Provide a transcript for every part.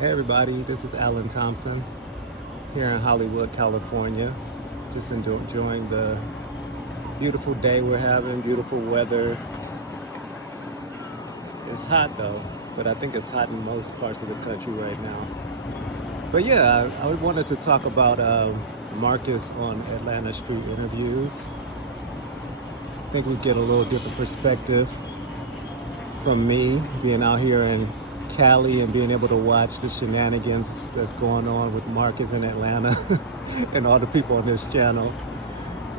Hey everybody, this is Alan Thompson here in Hollywood, California. Just enjoying the beautiful day we're having, beautiful weather. It's hot though, but I think it's hot in most parts of the country right now. But yeah, I wanted to talk about Marcus on Atlanta Street Interviews. I think we get a little different perspective from me being out here in Cali and being able to watch the shenanigans that's going on with Marcus in Atlanta and all the people on this channel.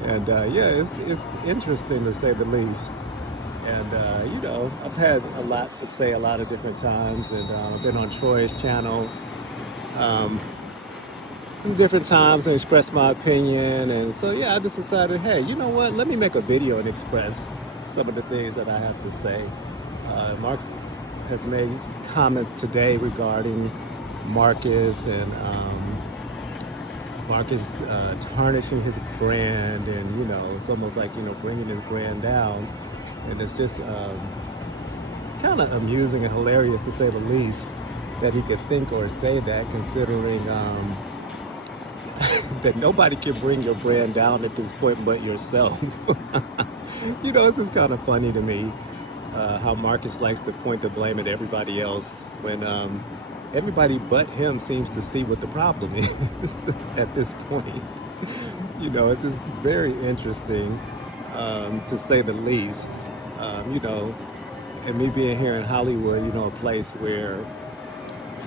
And yeah, it's interesting to say the least. And I've had a lot to say a lot of different times, and I've been on Troy's channel um, different times and expressed my opinion. And so yeah, I just decided, hey, you know what? Let me make a video and express some of the things that I have to say. Marcus has made comments today regarding Marcus and Marcus tarnishing his brand, and it's almost like bringing his brand down, and it's just kind of amusing and hilarious to say the least that he could think or say that, considering that nobody can bring your brand down at this point but yourself. It's just kind of funny to me how Marcus likes to point the blame at everybody else when everybody but him seems to see what the problem is at this point. It's just very interesting to say the least. And me being here in Hollywood, a place where,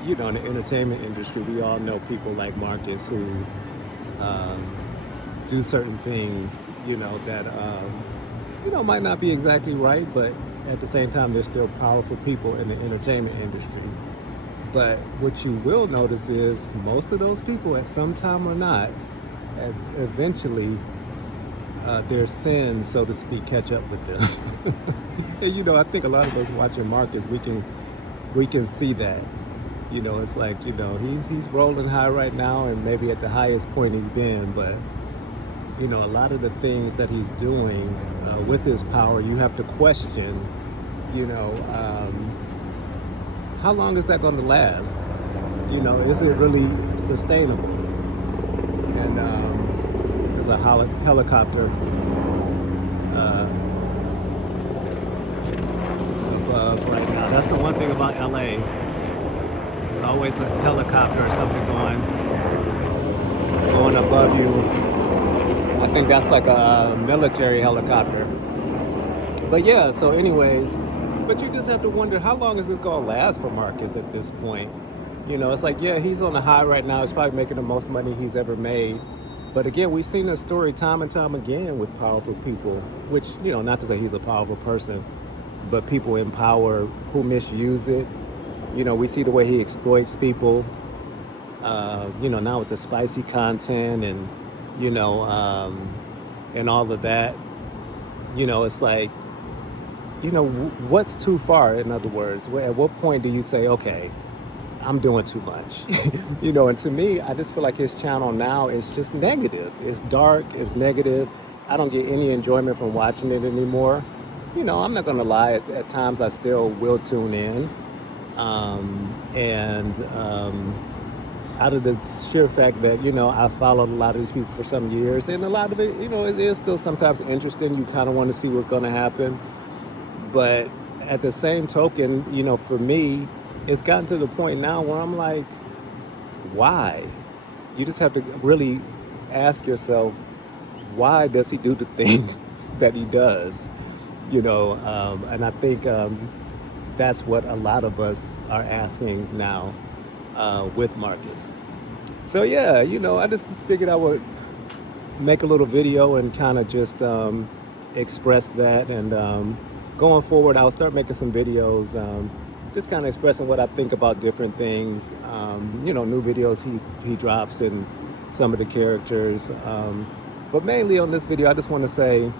in the entertainment industry, we all know people like Marcus who do certain things, that, might not be exactly right, but at the same time, they're still powerful people in the entertainment industry. But what you will notice is most of those people, at some time or not, eventually their sins, so to speak, catch up with them. And I think a lot of us watching Marcus, we can see that. It's like he's rolling high right now, and maybe at the highest point he's been. But a lot of the things that he's doing with his power, you have to question. How long is that going to last? Is it really sustainable? And there's a helicopter above right now. That's the one thing about LA. There's always a helicopter or something going above you. I think that's like a military helicopter. But yeah, so anyways, but you just have to wonder, how long is this going to last for Marcus at this point? It's like, yeah, he's on the high right now. He's probably making the most money he's ever made. But again, we've seen this story time and time again with powerful people, which, not to say he's a powerful person, but people in power who misuse it. We see the way he exploits people, now with the spicy content and, and all of that. It's like, what's too far? In other words, at what point do you say, okay, I'm doing too much? And to me, I just feel like his channel now is just negative. It's dark, it's negative. I don't get any enjoyment from watching it anymore. I'm not going to lie, at times I still will tune in. Out of the sheer fact that, I've followed a lot of these people for some years, and a lot of it, it is still sometimes interesting. You kind of want to see what's going to happen. But at the same token, for me, it's gotten to the point now where I'm like, why? You just have to really ask yourself, why does he do the things that he does? And I think that's what a lot of us are asking now with Marcus. So yeah, I just figured I would make a little video and kind of just express that. And going forward, I'll start making some videos, just kind of expressing what I think about different things. New videos he drops and some of the characters. But mainly on this video, I just want to say,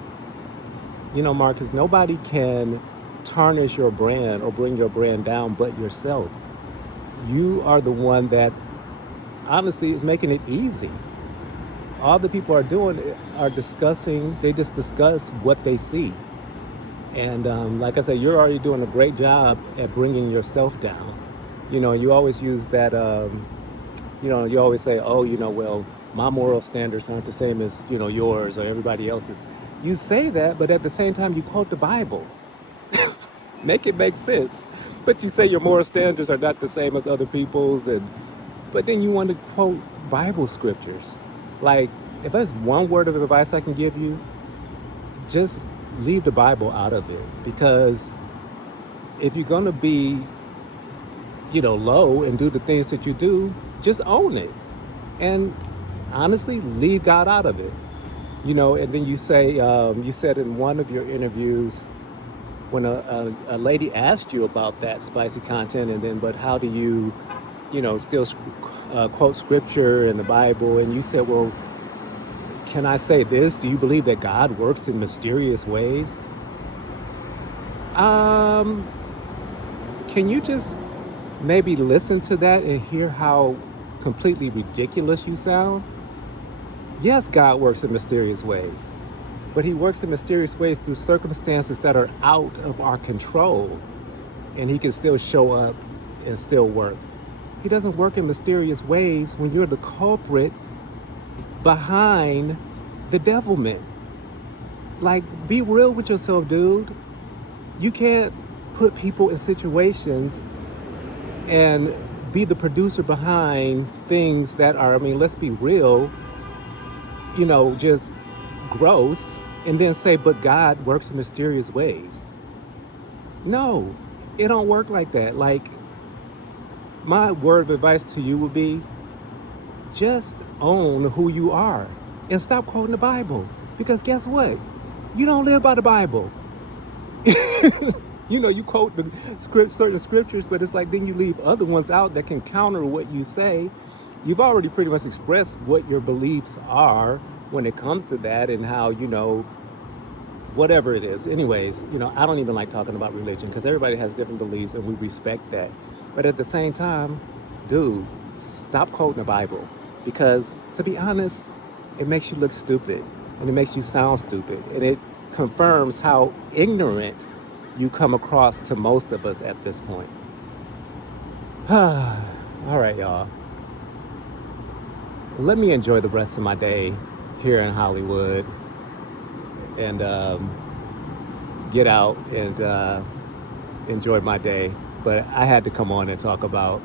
Marcus, nobody can tarnish your brand or bring your brand down but yourself. You are the one that honestly is making it easy. All the people are doing are discussing, they just discuss what they see. And like I said, you're already doing a great job at bringing yourself down. You always use that, you always say, oh, well, my moral standards aren't the same as, yours or everybody else's. You say that, but at the same time, you quote the Bible. Make it make sense. But you say your moral standards are not the same as other people's, but then you want to quote Bible scriptures. Like, if there's one word of advice I can give you, just leave the Bible out of it. Because if you're going to be, low and do the things that you do, just own it. And honestly, leave God out of it. And then you say, you said in one of your interviews, when a lady asked you about that spicy content, and then, but how do you, still quote scripture and the Bible? And you said, well, can I say this? Do you believe that God works in mysterious ways? Um, can you just maybe listen to that and hear how completely ridiculous you sound? Yes, God works in mysterious ways, but he works in mysterious ways through circumstances that are out of our control, and he can still show up and still work. He doesn't work in mysterious ways when you're the culprit behind the devilment. Like, be real with yourself, dude. You can't put people in situations and be the producer behind things that are, let's be real, just gross, and then say, but God works in mysterious ways. No, it don't work like that. Like, my word of advice to you would be, just own who you are and stop quoting the Bible. Because guess what? You don't live by the Bible. You quote the certain scriptures, but it's like then you leave other ones out that can counter what you say. You've already pretty much expressed what your beliefs are when it comes to that, and how, whatever it is. Anyways, I don't even like talking about religion because everybody has different beliefs and we respect that. But at the same time, dude, stop quoting the Bible, because to be honest, it makes you look stupid and it makes you sound stupid, and it confirms how ignorant you come across to most of us at this point. All right, y'all. Let me enjoy the rest of my day here in Hollywood, and get out and enjoy my day. But I had to come on and talk about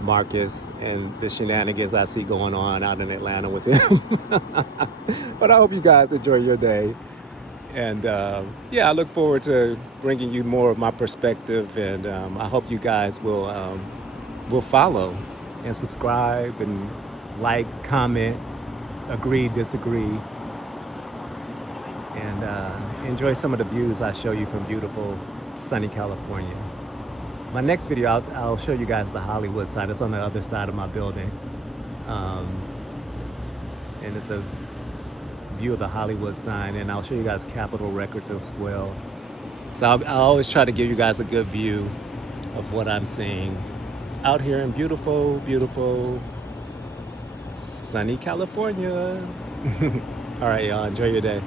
Marcus and the shenanigans I see going on out in Atlanta with him. But I hope you guys enjoy your day. And I look forward to bringing you more of my perspective. And I hope you guys will follow and subscribe and like, comment, agree, disagree, and enjoy some of the views I show you from beautiful, sunny California. My next video, I'll show you guys the Hollywood sign. It's on the other side of my building. And it's a view of the Hollywood sign, and I'll show you guys Capitol Records as well. So I always try to give you guys a good view of what I'm seeing out here in beautiful, beautiful, sunny California. All right, y'all, enjoy your day.